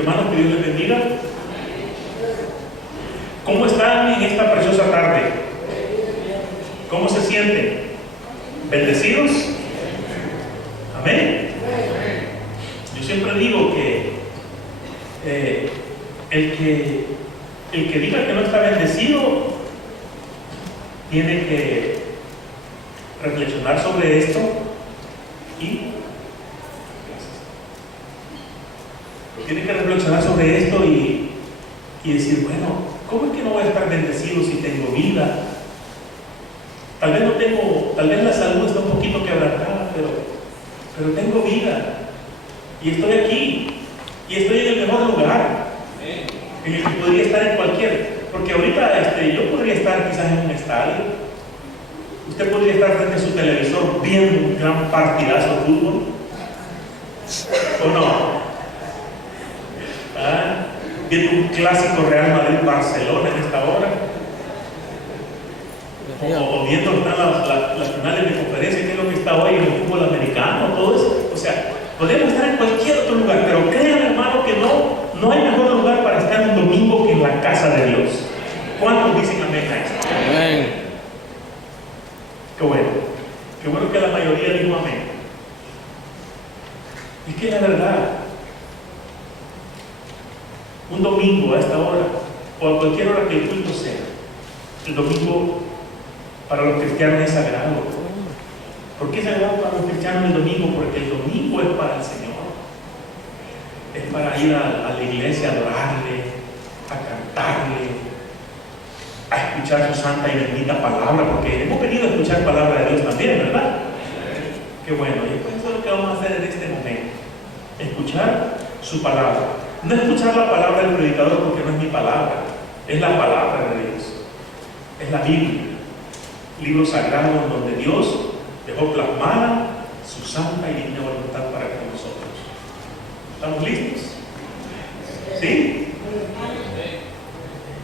Hermanos, que Dios les bendiga. ¿Cómo están en esta preciosa tarde? ¿Cómo se sienten? ¿Bendecidos? Amén. Yo siempre digo que el que diga que no está bendecido tiene que reflexionar sobre esto y decir, bueno, ¿cómo es que no voy a estar bendecido si tengo vida? Tal vez la salud está un poquito quebrantada, pero tengo vida y estoy aquí y estoy en el mejor lugar en el que podría estar en cualquier, porque ahorita yo podría estar quizás en un estadio, usted podría estar frente a su televisor viendo un gran partidazo de fútbol, ¿o no? Viendo un clásico Real Madrid-Barcelona en esta hora, o viendo las finales de conferencia, que es lo que está hoy en el fútbol americano, todo eso. O sea, podemos estar en cualquier otro lugar, pero créanme, hermano, que no hay mejor lugar para estar un domingo que en la casa de Dios. ¿Cuántos dicen amén a esto? Amén. Qué bueno que la mayoría dijo amén. Y que la verdad, un domingo a esta hora, o a cualquier hora que el culto sea, el domingo para los cristianos es sagrado. ¿Por qué es sagrado para los cristianos el domingo? Porque el domingo es para el Señor. Es para ir a la iglesia a adorarle, a cantarle, a escuchar su santa y bendita palabra, porque hemos venido a escuchar palabra de Dios también, ¿verdad? Qué bueno. Y pues eso es lo que vamos a hacer en este momento: escuchar su palabra. No escuchar la palabra del predicador, porque no es mi palabra, es la palabra de Dios, es la Biblia, libro sagrado en donde Dios dejó plasmada su santa y divina voluntad para con nosotros. ¿Estamos listos? ¿Sí?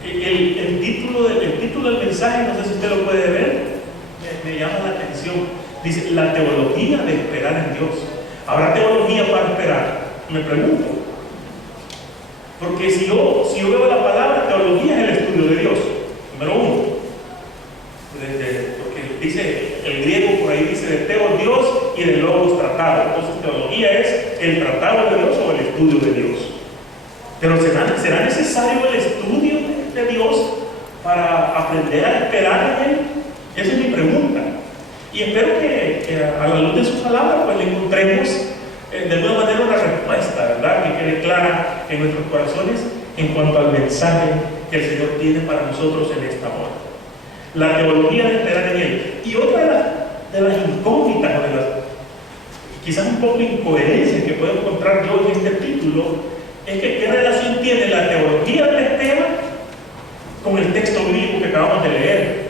El título del mensaje, no sé si usted lo puede ver, me llama la atención. Dice: la teología de esperar en Dios. ¿Habrá teología para esperar? Me pregunto. Porque si yo veo la palabra, teología es el estudio de Dios, número uno. Porque dice, el griego por ahí dice de teo Dios y de logos tratado. Entonces teología es el tratado de Dios o el estudio de Dios. Pero ¿será necesario el estudio de Dios para aprender a esperar en Él? Esa es mi pregunta. Y espero que a la luz de su palabra pues le encontremos de alguna manera una respuesta, ¿verdad?, que quede clara en nuestros corazones en cuanto al mensaje que el Señor tiene para nosotros en esta hora. La teología de esperar en Él. Y otra de las incógnitas, o de las quizás un poco incoherencias que puedo encontrar yo en este título, es que qué relación tiene la teología de la espera con el texto bíblico que acabamos de leer.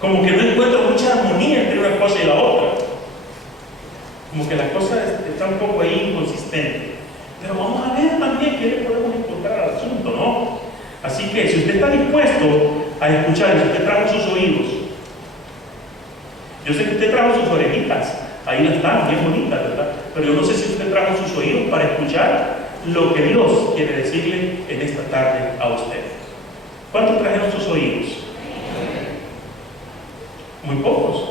Como que no encuentro mucha armonía entre una cosa y la otra. Como que la cosa está un poco ahí inconsistente. Pero vamos a ver también qué le podemos encontrar al asunto, ¿no? Así que si usted está dispuesto a escuchar, si usted trajo sus oídos, yo sé que usted trajo sus orejitas, ahí están, bien bonitas, ¿verdad? Pero yo no sé si usted trajo sus oídos para escuchar lo que Dios quiere decirle en esta tarde a usted. ¿Cuántos trajeron sus oídos? Muy pocos.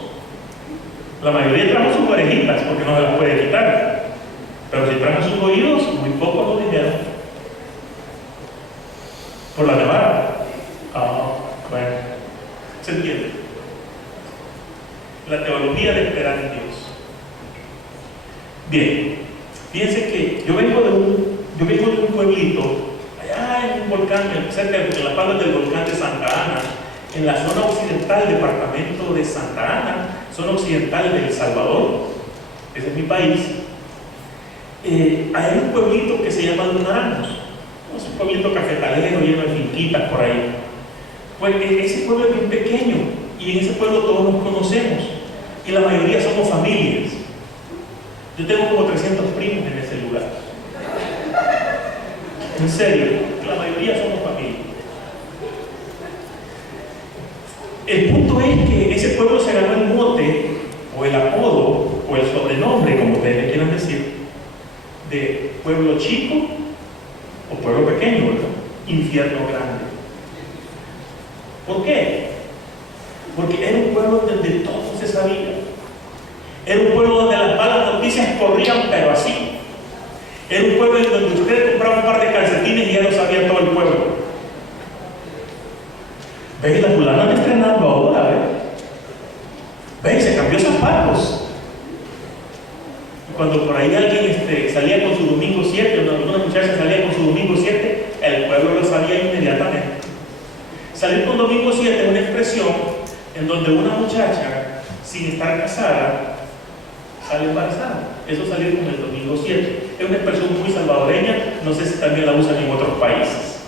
La mayoría trajo sus orejitas porque no se las puede quitar. Pero si trajo sus oídos, muy pocos lo dijeron. Por la nevada. Bueno, ¿se entiende? La teología de esperar en Dios. Bien, fíjense que yo vengo de un pueblito, allá en un volcán, cerca de las faldas del volcán de Santa Ana, en la zona occidental del departamento de Santa Ana, zona occidental de El Salvador. Ese es mi país. Hay un pueblito que se llama Los Naranjos. Es un pueblito cafetalero lleno de finquitas por ahí. Pues ese pueblo es bien pequeño y en ese pueblo todos nos conocemos y la mayoría somos familias. Yo tengo como 300 primos en ese lugar. En serio, la mayoría somos familias. El punto es que ese pueblo se ganó el mote, o el apodo, o el sobrenombre, como ustedes le quieran decir, de pueblo chico infierno grande. ¿Por qué? Porque era un pueblo donde todo se sabía. Era un pueblo donde las malas noticias corrían, pero así. Era un pueblo en donde usted compraba un par de calcetines y ya lo sabía todo el pueblo. ¿Veis? La fulana está estrenando ahora, ¿veis? Se cambió zapatos. Y cuando por ahí alguien salía con su domingo 7, una muchacha salía con su domingo 7, el pueblo lo sabía inmediatamente. Salir con domingo 7 es una expresión en donde una muchacha, sin estar casada, sale embarazada. Eso salir con el domingo 7. Es una expresión muy salvadoreña, no sé si también la usan en otros países.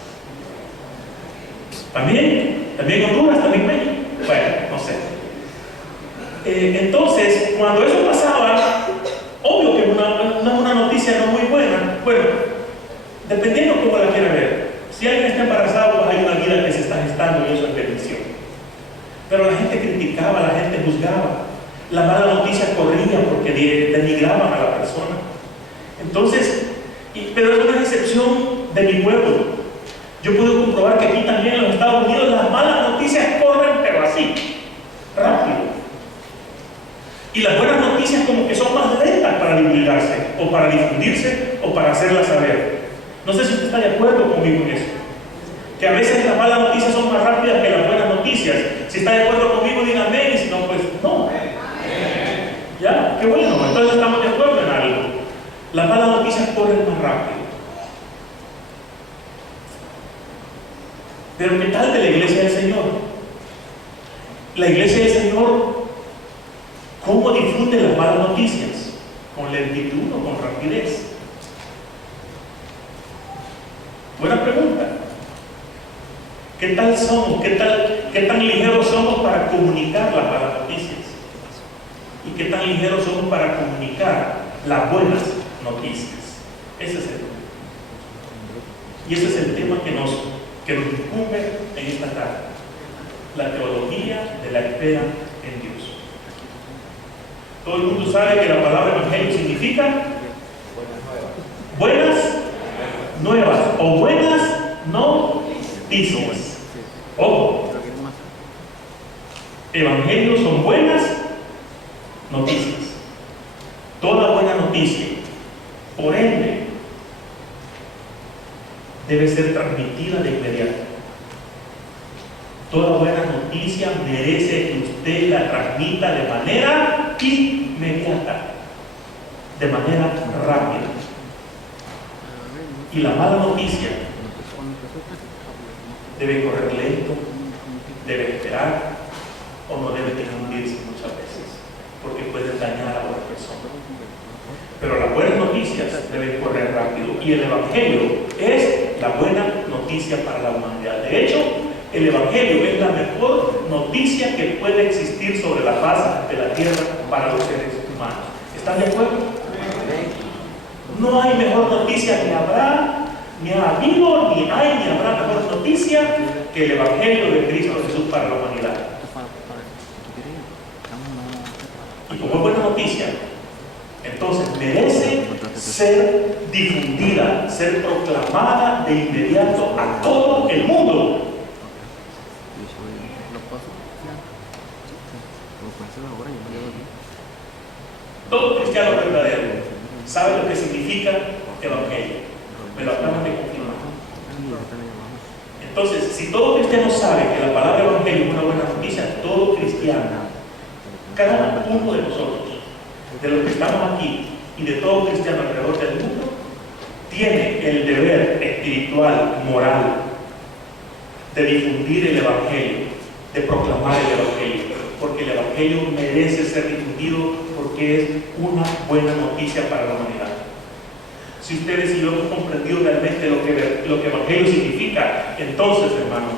También en Honduras, también México. Bueno, no sé. Entonces, cuando eso pasaba, obvio que una noticia no muy buena. Bueno, dependiendo cómo la quiera ver. Si alguien está embarazado, pues hay una vida que se está gestando y eso es bendición. Pero la gente criticaba, la gente juzgaba. La mala noticia corría porque denigraban a la persona. Entonces, pero es una excepción de mi pueblo. Yo puedo comprobar que aquí también en los Estados Unidos las malas noticias corren, pero así, rápido. Y las buenas noticias como que son más lentas para divulgarse, o para difundirse, o para hacerlas saber. No sé si usted está de acuerdo conmigo en eso. Que a veces las malas noticias son más rápidas que las buenas noticias. Si está de acuerdo conmigo, díganme, y si no, pues no. ¿Ya? Qué bueno, entonces estamos de acuerdo en algo. Las malas noticias corren más rápido. Pero ¿qué tal de la iglesia del Señor? La iglesia del Señor, ¿cómo difunde las malas noticias? ¿Con lentitud o con rapidez? Buena pregunta. ¿Qué tal somos? ¿Qué tan ligeros somos para comunicar las malas noticias? ¿Y qué tan ligeros somos para comunicar las buenas noticias? Ese es el tema. Y ese es el tema que nos incumbe en esta tarde. La teología de la espera en Dios. Todo el mundo sabe que la palabra evangelio significa buenas nuevas o buenas noticias. Ojo, evangelios son buenas noticias. Toda buena noticia, por ende, debe ser transmitida de inmediato. Toda buena noticia merece que usted la transmita de manera inmediata, de manera rápida. Y la mala noticia debe correr lento, debe esperar o no debe difundirse muchas veces, porque puede dañar a otra persona. Pero las buenas noticias deben correr rápido, y el evangelio es la buena noticia para la humanidad. De hecho, el evangelio es la mejor noticia que puede existir sobre la faz de la tierra para los seres humanos. ¿Están de acuerdo? No hay mejor noticia, ni habrá, ni ha habido, ni hay, ni habrá mejor noticia que el evangelio de Cristo Jesús para la humanidad. Y como es buena noticia, entonces merece ser difundida, ser proclamada de inmediato a todo el mundo. Todo cristiano verdadero sabe lo que significa evangelio. Me lo acaban de confirmar. Entonces, si todo cristiano sabe que la palabra evangelio es una buena noticia, todo cristiano, cada uno de nosotros, de los que estamos aquí y de todo cristiano alrededor del mundo, tiene el deber espiritual, moral, de difundir el evangelio, de proclamar el evangelio, porque el evangelio merece ser difundido, porque es una buena noticia para la humanidad. Si ustedes y yo hemos comprendido realmente lo que evangelio significa, entonces, hermanos,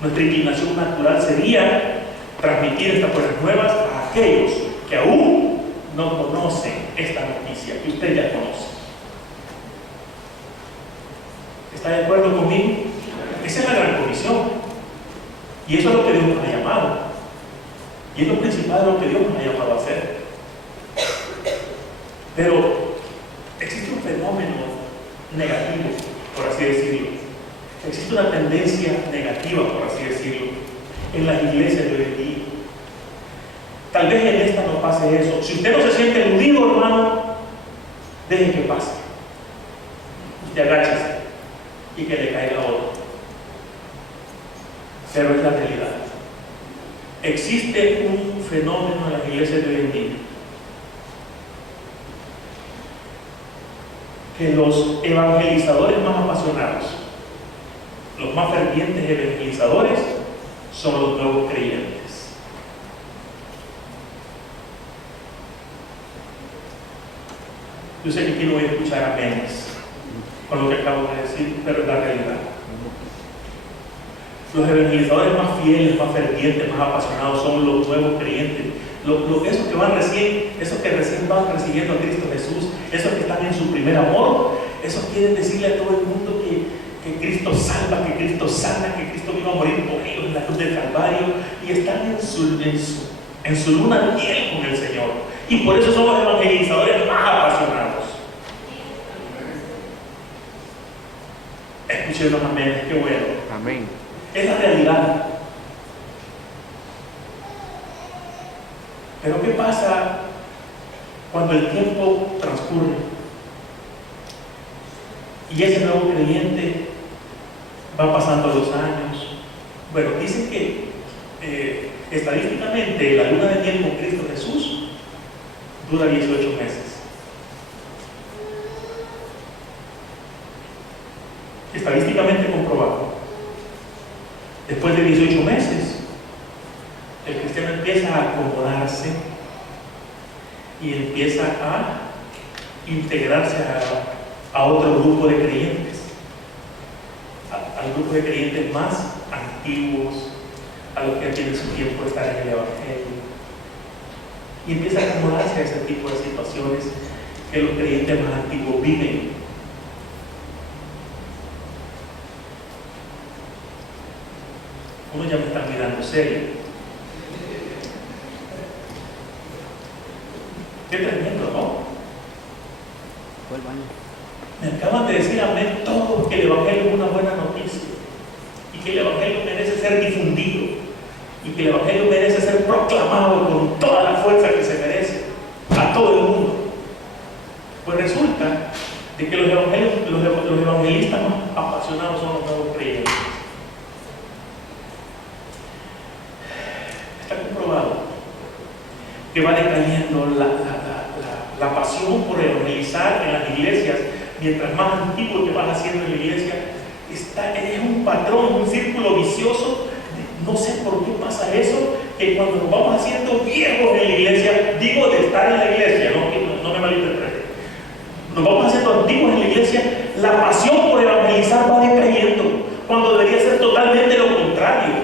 nuestra inclinación natural sería transmitir estas buenas nuevas a aquellos que aún no conocen esta noticia que usted ya conoce. ¿Está de acuerdo conmigo? Esa es la gran comisión. Y eso es lo que Dios nos ha llamado. Y es lo principal de lo que Dios nos ha llamado a hacer. Pero existe un fenómeno negativo, por así decirlo. Existe una tendencia negativa, por así decirlo, en las iglesias de hoy en día. Tal vez en esta no pase eso. Si usted no se siente eludido, hermano, deje que pase. Usted agáchese y que le caiga otro. Pero es la realidad. Existe un fenómeno en las iglesias de hoy en día, que los evangelizadores más apasionados, los más fervientes evangelizadores, son los nuevos creyentes. Yo sé que aquí no voy a escuchar aménes con lo que acabo de decir, pero es la realidad. Los evangelizadores más fieles, más fervientes, más apasionados son los nuevos creyentes. Esos que van recién, esos que recién van recibiendo a Cristo Jesús, esos que están en su primer amor, esos quieren decirle a todo el mundo que Cristo salva, que Cristo sana, que Cristo vino a morir por ellos en la cruz del Calvario, y están en su luna de miel con el Señor. Y por eso son los evangelizadores más apasionados. Escuchen los amén, qué bueno. Amén. Es la realidad. Pero ¿qué pasa cuando el tiempo transcurre y ese nuevo creyente va pasando los años? Bueno, dicen que estadísticamente la luna de miel con Cristo Jesús dura 18 meses. Estadísticamente comprobado. Después de 18 meses, el cristiano empieza a acomodarse y empieza a integrarse a otro grupo de creyentes, al grupo de creyentes más antiguos, a los que tienen su tiempo de estar en el Evangelio, y empieza a acomodarse a ese tipo de situaciones que los creyentes más antiguos viven. Uno ya me está mirando serio. Qué tremendo, ¿no? Fue al baño. Me acaban de decir amén todos que el Evangelio es una buena noticia y que el Evangelio merece ser difundido y que el Evangelio merece ser proclamado con toda la fuerza que se merece a todo el mundo. Pues resulta de que los evangelistas más apasionados son los nuevos creyentes. Está comprobado que va decayendo la pasión por evangelizar en las iglesias. Mientras más antiguo te vas haciendo en la iglesia, es un patrón, un círculo vicioso. No sé por qué pasa eso, que cuando nos vamos haciendo viejos en la iglesia, digo de estar en la iglesia, no me malinterpreten, nos vamos haciendo antiguos en la iglesia, la pasión por evangelizar va decayendo, cuando debería ser totalmente lo contrario.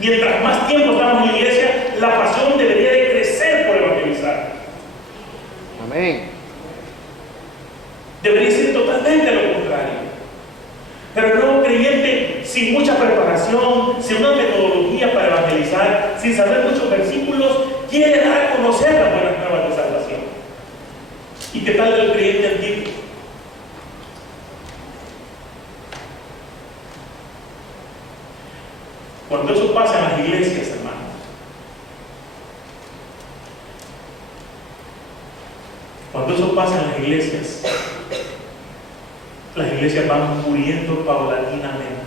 Mientras más tiempo estamos en la iglesia, la pasión debería de crecer por evangelizar. Amén. Debería ser totalmente lo contrario. Pero el nuevo creyente, sin mucha preparación, sin una metodología para evangelizar, sin saber muchos versículos, quiere dar a conocer las buenas nuevas de salvación. ¿Y qué tal del creyente antiguo? Cuando eso pasa en las iglesias, hermanos, cuando eso pasa en las iglesias van muriendo paulatinamente.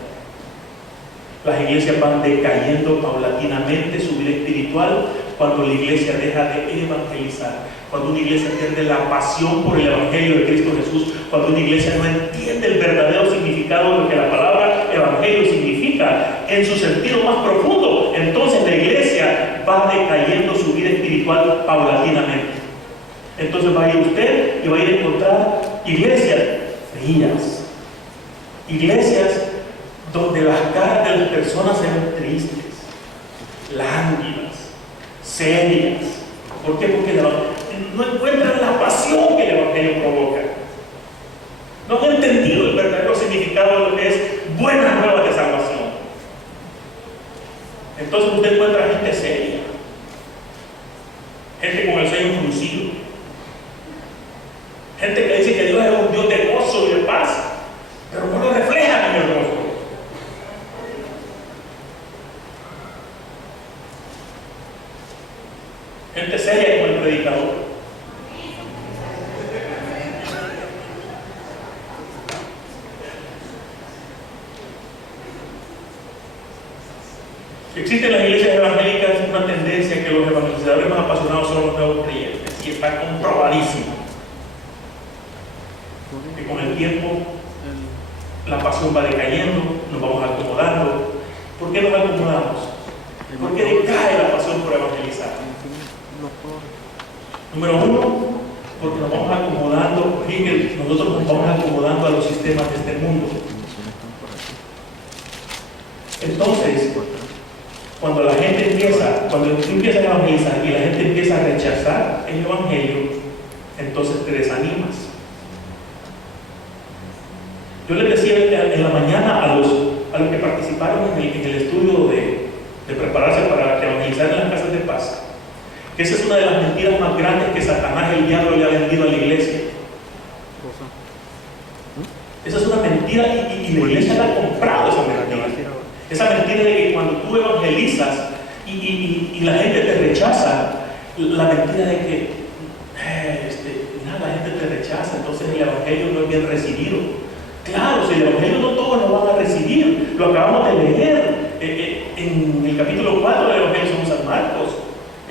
Las iglesias van decayendo paulatinamente su vida espiritual cuando la iglesia deja de evangelizar, cuando una iglesia pierde la pasión por el Evangelio de Cristo Jesús, cuando una iglesia no entiende el verdadero significado de lo que la palabra Evangelio significa en su sentido más profundo. Entonces la iglesia va decayendo su vida espiritual paulatinamente. Entonces va a ir usted y va a ir a encontrar iglesias frías, iglesias donde las caras de las personas se ven tristes, lánguidas, serias. ¿Por qué? Porque no encuentran la pasión que el Evangelio provoca. No han entendido el verdadero significado de lo que es buenas nuevas de salvación. Entonces usted encuentra gente seria, gente con el ceño fruncido, gente que dice que Dios es un Dios de gozo y de paz, pero no lo reflejan en el rostro. Existe en las iglesias evangélicas una tendencia que los evangelizadores más apasionados son los nuevos creyentes, y está comprobadísimo que con el tiempo la pasión va decayendo, nos vamos acomodando. ¿Por qué nos acomodamos? ¿Por qué decae la pasión por evangelizar? Número uno, porque nos vamos acomodando, nosotros nos vamos acomodando a los sistemas de este mundo. Entonces, cuando tú empiezas a evangelizar y la gente empieza a rechazar el evangelio, entonces te desanimas. Yo les decía en la mañana a los que participaron en el estudio de prepararse para evangelizar en las casas de paz, que esa es una de las mentiras más grandes que Satanás, el diablo, le ha vendido a la iglesia. Esa es una mentira y la iglesia la ha comprado esa mentira. Esa mentira de que cuando tú evangelizas y la gente te rechaza, la mentira de que la gente te rechaza, entonces el evangelio no es bien recibido. Claro, si el evangelio no todos lo van a recibir, lo acabamos de leer en el capítulo 4 del evangelio según San Marcos,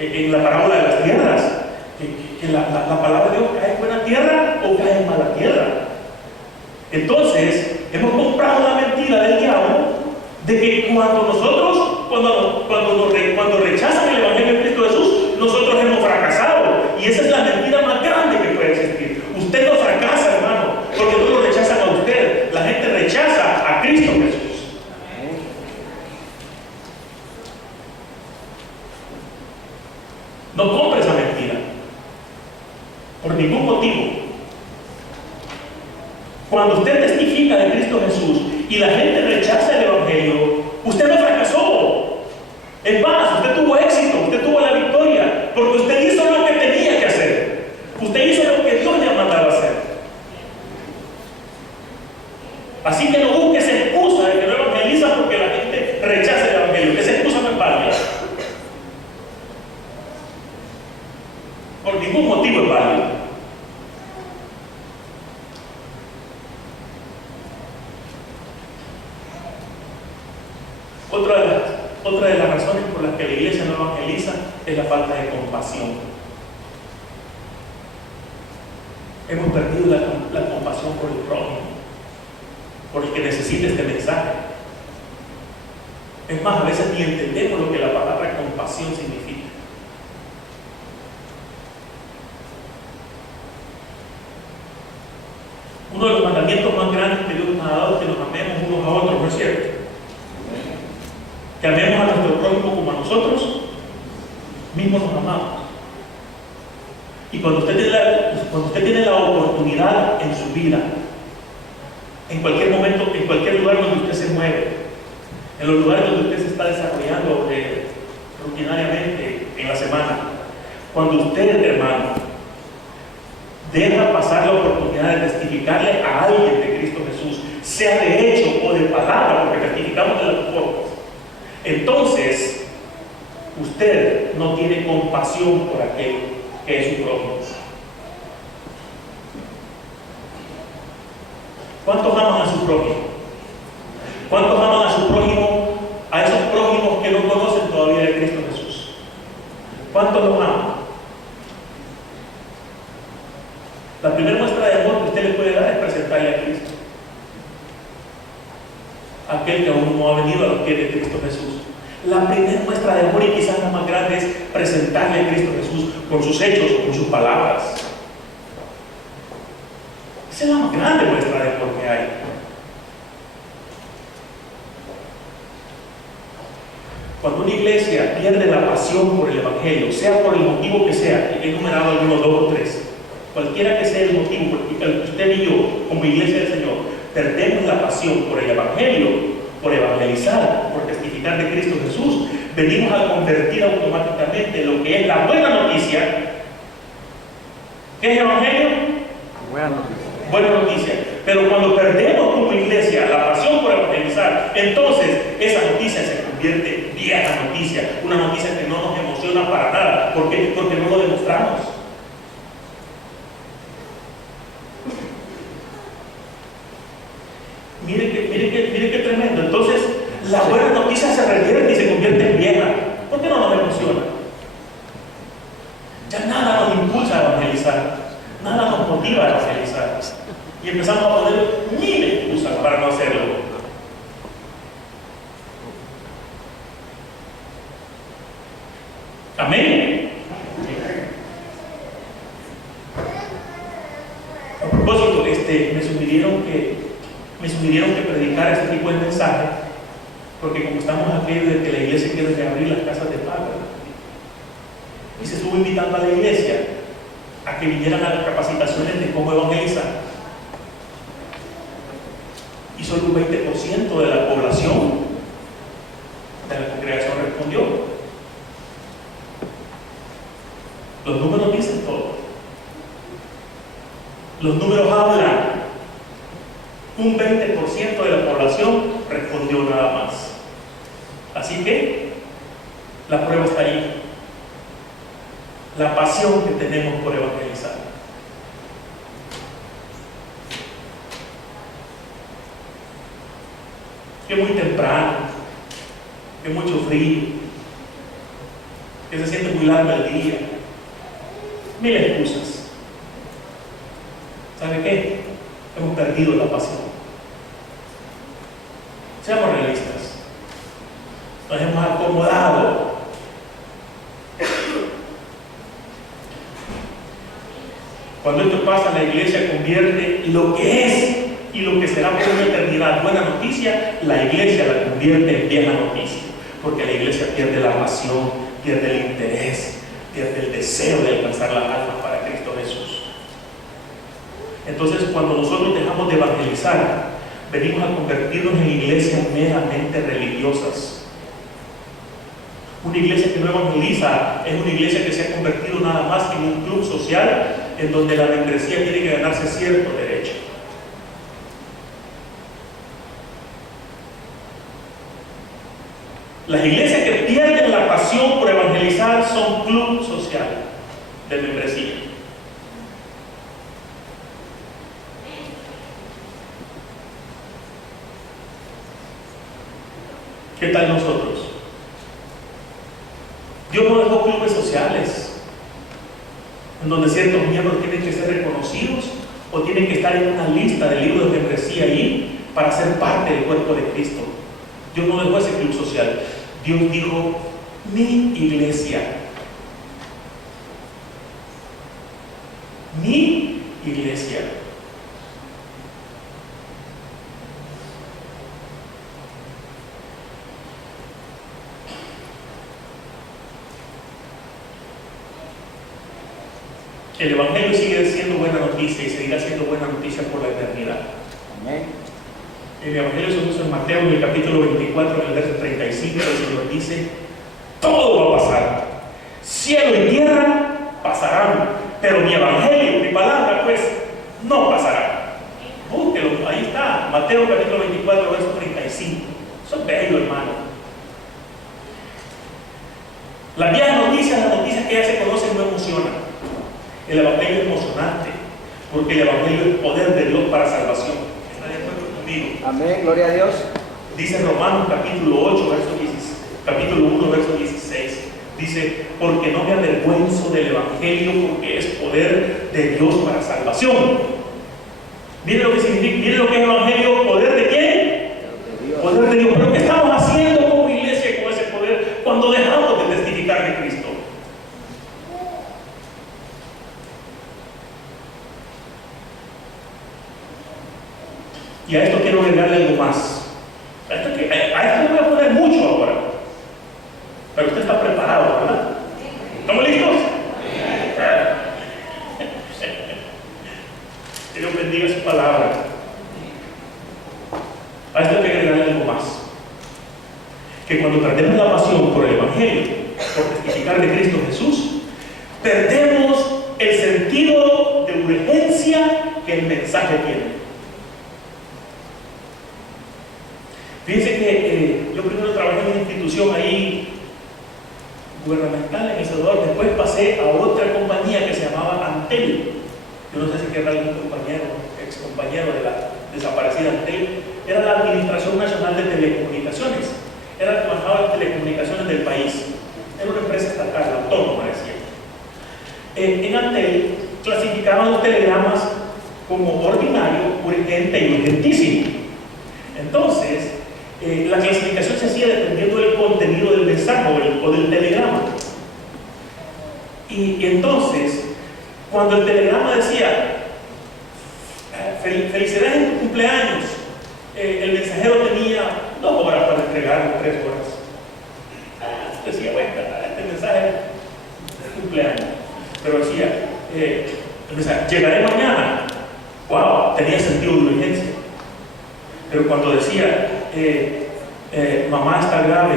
en la parábola de las tierras, que la palabra de Dios cae en buena tierra o cae en mala tierra. Entonces, hemos comprado la mentira del diablo de que cuando rechazan el evangelio de Cristo Jesús, nosotros hemos fracasado. Y esa es la mentira más grande que puede existir. Usted no fracasa, hermano, porque no lo rechazan a usted. La gente rechaza a Cristo Jesús. No compre esa mentira por ningún motivo. Cuando usted testifica de Cristo Jesús y la gente rechaza el evangelio, usted no fracasó. Es más, usted tuvo éxito, usted tuvo la victoria, porque usted hizo lo que tenía que hacer. Usted hizo lo que Dios le ha mandado a hacer. Así que no busque esa excusa de que no evangeliza porque la gente rechaza el evangelio. Esa excusa no es válida. Por ningún motivo es válido. Otra de las razones por las que la iglesia no evangeliza es la falta de compasión. Hemos perdido la compasión por el prójimo, por el que necesita este mensaje. Es más, a veces ni entendemos lo que la palabra compasión significa. Uno de los mandamientos más grandes que Dios nos ha dado es que nos amemos unos a otros, ¿no es cierto? Que amemos a nuestro prójimo como a nosotros mismos nos amamos. Y cuando usted tiene la oportunidad en su vida, en cualquier momento, en cualquier lugar donde usted se mueve, en los lugares donde usted se está desarrollando rutinariamente en la semana, cuando usted, hermano, deja pasar la oportunidad de testificarle a alguien de Cristo Jesús, sea de hecho o de palabra, porque testificamos de las dos formas, entonces usted no tiene compasión por aquel que es su prójimo. ¿Cuántos aman a su prójimo? ¿Cuántos aman a su prójimo, a esos prójimos que no conocen todavía de Cristo Jesús? ¿Cuántos los aman? La primera muestra de amor que usted le puede dar es presentarle a Cristo. Aquel que aún no ha venido a los pies de Cristo Jesús. La primera muestra de amor, y quizás la más grande, es presentarle a Cristo Jesús con sus hechos o con sus palabras. Esa es la más grande muestra de amor que hay. Cuando una iglesia pierde la pasión por el Evangelio, sea por el motivo que sea, he enumerado algunos 2 o 3, cualquiera que sea el motivo por el que usted y yo, como iglesia del Señor, perdemos la pasión por el Evangelio, por evangelizar, por testificar de Cristo Jesús, venimos a convertir automáticamente lo que es la buena noticia. ¿Qué es Evangelio? Buena noticia. Buena noticia. Pero cuando perdemos como iglesia la pasión por evangelizar, entonces esa noticia se convierte en vieja noticia, una noticia que no nos emociona para nada. ¿Por qué? Porque no lo demostramos. Mire qué tremendo. Entonces, la buena noticia se revierte y se convierte en motiva a evangelizar. Y empezamos a poner mil excusas para no hacerlo. Amén. A propósito, me sugirieron que predicara este tipo de mensaje, porque como estamos aquí desde que la iglesia quiere reabrir las casas de paz, y se estuvo invitando a la iglesia a que vinieran a las capacitaciones de cómo evangelizar, y solo un 20% de la población de la congregación respondió. Los números dicen todo. Los números hablan. Un 20% de la población respondió nada más. Así que la prueba está ahí. La pasión que tenemos por evangelizar. Que es muy temprano, que es mucho frío, que se siente muy largo el día. Mil excusas. ¿Sabe qué? Hemos perdido la pasión. Seamos realistas. Nos hemos acomodado. Cuando esto pasa, la iglesia convierte lo que es y lo que será por una eternidad buena noticia, la iglesia la convierte en vieja noticia. Porque la iglesia pierde la pasión, pierde el interés, pierde el deseo de alcanzar las almas para Cristo Jesús. Entonces, cuando nosotros dejamos de evangelizar, venimos a convertirnos en iglesias meramente religiosas. Una iglesia que no evangeliza es una iglesia que se ha convertido nada más en un club social en donde la membresía tiene que ganarse cierto derecho. Las iglesias que pierden la pasión por evangelizar son club social de membresía. ¿Qué tal nosotros? Dios no dejó clubes sociales en donde ciertos miembros tienen que ser reconocidos o tienen que estar en una lista de libros de membresía ahí para ser parte del cuerpo de Cristo. Dios no dejó ese club social. Dios dijo, mi iglesia. Mi iglesia. El Evangelio sigue siendo buena noticia y seguirá siendo buena noticia por la eternidad. Amén. El Evangelio se usa en Mateo, en el capítulo 24, en el verso 35, el Señor dice, todo va a pasar. Cielo y tierra pasarán, pero mi Evangelio, mi palabra, pues, no pasará. Búsquelo, ahí está, Mateo capítulo 24, verso 35. Eso es bello, hermano. Las viejas noticias, las noticias que ya se conocen, no emocionan. El Evangelio es emocionante, porque el Evangelio es poder de Dios para salvación. ¿Está de acuerdo conmigo? Amén, gloria a Dios. Dice Romanos capítulo 8, verso 16, capítulo 1, verso 16. Dice, porque no me avergüenzo del Evangelio, porque es poder de Dios para salvación. Mire lo que significa, mire lo que es Evangelio, poder de quién? Poder de Dios. Pero ¿qué estamos haciendo como iglesia con ese poder cuando dejamos de testificar de Cristo? Y a esto quiero agregarle algo más. A esto le voy a poner mucho ahora. Pero usted está preparado, ¿verdad? ¿Estamos listos? Que Dios bendiga su palabra. A esto hay que agregarle algo más. Que cuando perdemos la pasión por el Evangelio, por testificar de Cristo Jesús, perdemos el sentido de urgencia que el mensaje tiene. Fíjense que yo primero trabajé en una institución ahí gubernamental en El Salvador, después pasé a otra compañía que se llamaba Antel. Yo no sé si queda algún compañero, ex compañero de la desaparecida Antel. Era la Administración Nacional de Telecomunicaciones, era la que manejaba las telecomunicaciones del país. Era una empresa estatal, autónoma, decía. En Antel clasificaban los telegramas como ordinario, urgente y urgentísimo. Entonces, la clasificación se hacía dependiendo del contenido del mensaje o del telegrama. Y entonces, cuando el telegrama decía felicidades en tu cumpleaños, el mensajero tenía 2 horas para entregarlo, 3 horas. Decía, bueno, este mensaje de cumpleaños. Pero decía, el mensaje, llegaré mañana. Wow, tenía sentido de urgencia. Pero cuando decía, mamá está grave,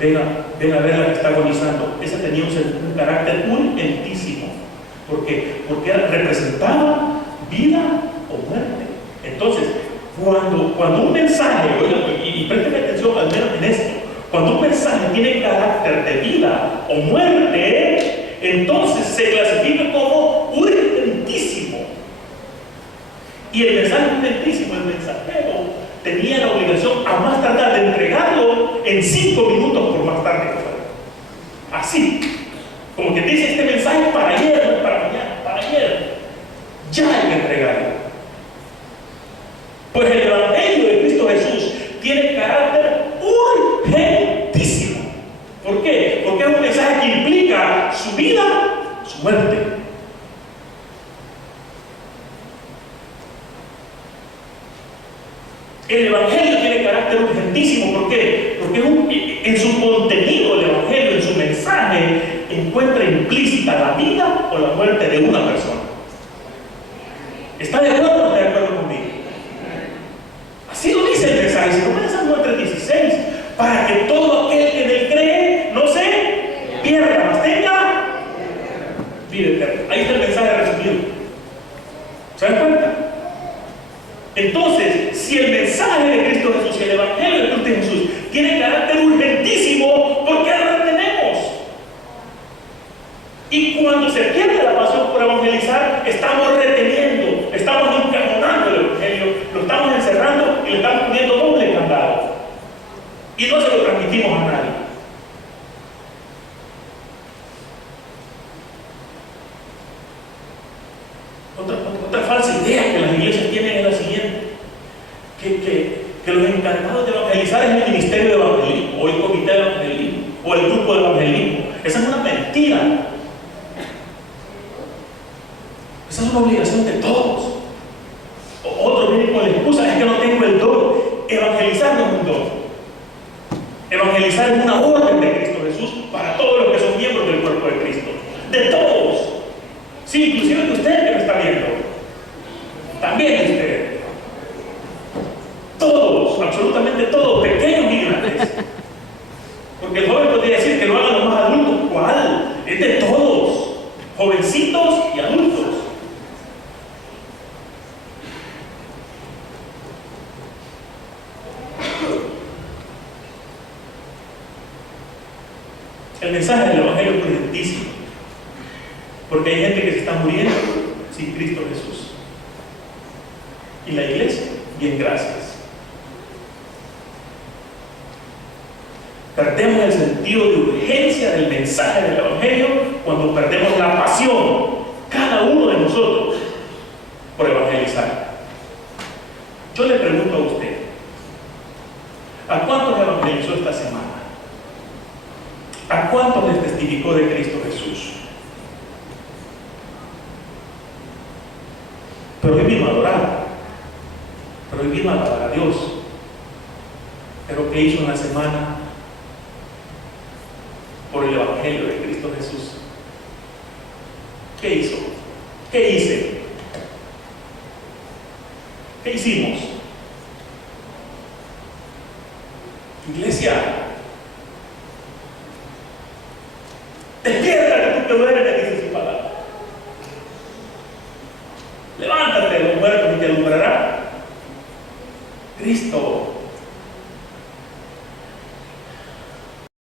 ven a verla que está agonizando, ese tenía un carácter urgentísimo, porque representaba vida o muerte. Entonces, cuando un mensaje, y présteme atención al menos en esto, cuando un mensaje tiene carácter de vida o muerte, entonces se clasifica como urgentísimo. Y el mensaje urgentísimo, el mensajero tenía la obligación a más tardar de entregarlo en 5 minutos por más tarde que fuera. Así, como que dice, este mensaje para ayer, no para mañana, para ayer. Ya hay que entregarlo. Pues el Evangelio de Cristo Jesús tiene carácter urgentísimo. ¿Por qué? Porque es un mensaje que implica su vida, su muerte. El Evangelio tiene carácter urgentísimo. ¿Por qué? Porque en su contenido, el Evangelio, en su mensaje, encuentra implícita la vida o la muerte de una persona. ¿Está de acuerdo o no está de acuerdo conmigo? Así lo dice el mensaje. Si no San Juan 3:16, para que todo aquel que en él cree no se pierda, mas tenga vida eterna. Ahí está el mensaje resumido. ¿Se dan cuenta? Entonces, si el mensaje de Cristo Jesús, el Evangelio de Cristo Jesús, tiene carácter urgentísimo, ¿por qué lo retenemos? Y cuando se pierde la pasión por evangelizar, estamos reteniendo, estamos encajonando el Evangelio, lo estamos encerrando y le estamos poniendo doble candado. Y no se lo transmitimos a nadie. Otra falsa idea que las iglesias tienen es la siguiente: que los encargados de evangelizar es el ministerio de evangelismo, o el comité de evangelismo, o el grupo de evangelismo. Esa es una mentira. Esa es una obligación de todos. Otros vienen con la excusa, es que no tengo el don. Evangelizar no es un don. Evangelizar es una orden de Cristo Jesús para todos los que son miembros del cuerpo de Cristo. De todos. Sí, inclusive de usted que me está viendo. También de usted. Todos, absolutamente todos, pequeños y grandes. Porque el joven podría decir que lo hagan los más adultos. ¿Cuál? Es de todos. Jovencitos y adultos. El mensaje del Evangelio es urgentísimo, porque hay gente que se está muriendo sin Cristo Jesús. Y la iglesia, bien, gracias. Perdemos el sentido de urgencia del mensaje del Evangelio cuando perdemos la pasión, cada uno de nosotros, por evangelizar. Yo le pregunto a usted, ¿a cuántos evangelizó esta semana? ¿A cuántos les testificó de Cristo Jesús? Pero hoy vino a adorar, pero hoy vino a alabar a Dios. Pero ¿qué hizo en la semana por el Evangelio de Cristo Jesús? ¿Qué hizo? ¿Qué hice? ¿Qué hicimos? Iglesia, despierta que tú te duermes, dice su palabra. Levántate de los muertos y te alumbrará Cristo.